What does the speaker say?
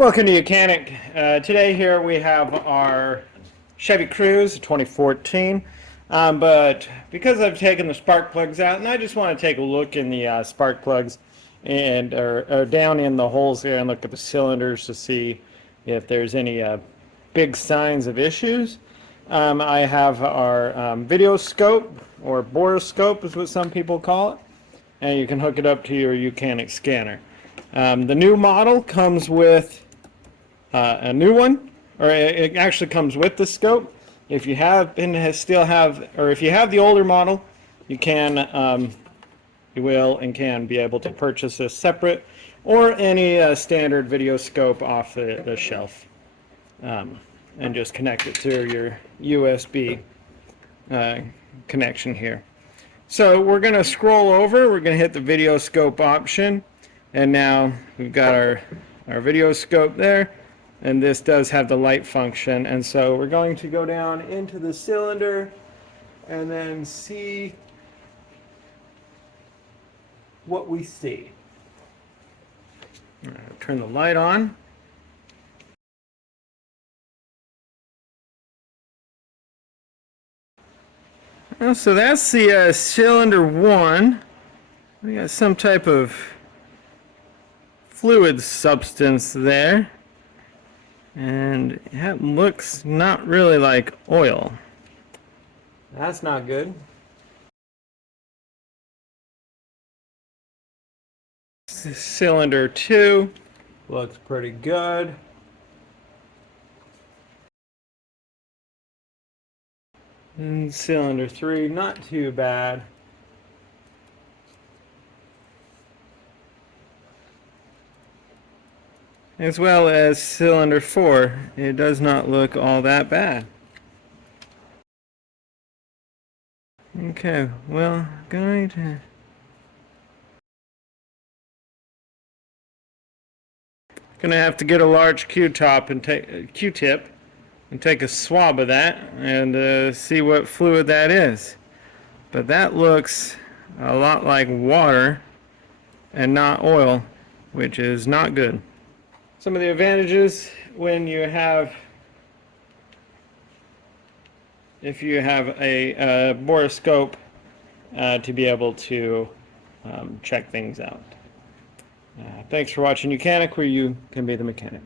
Welcome to YOUCANIC. Today here we have our Chevy Cruze 2014, but because I've taken the spark plugs out and I just want to take a look in the spark plugs and or down in the holes there and look at the cylinders to see if there's any big signs of issues. I have our video scope, or Borescope is what some people call it, and you can hook it up to your YOUCANIC scanner. The new model comes with a new one, or it actually comes with the scope. If you have if you have the older model, you will and can be able to purchase this separate, or any standard video scope off the shelf, and just connect it to your USB connection here. So we're going to scroll over. We're going to hit the video scope option. And now we've got our video scope there, and this does have the light function. And so we're going to go down into the cylinder and then see what we see. Turn the light on. So that's the cylinder 1. We got some type of fluid substance there, and it looks not really like oil. That's not good. Cylinder 2 looks pretty good. And cylinder 3, not too bad. As well as cylinder 4, it does not look all that bad. Okay, well, gonna have to get a large Q-tip and take a swab of that and see what fluid that is. But that looks a lot like water and not oil, which is not good. Some of the advantages when you have, if you have a Borescope, to be able to check things out. Thanks for watching YOUCANIC, where you can be the mechanic.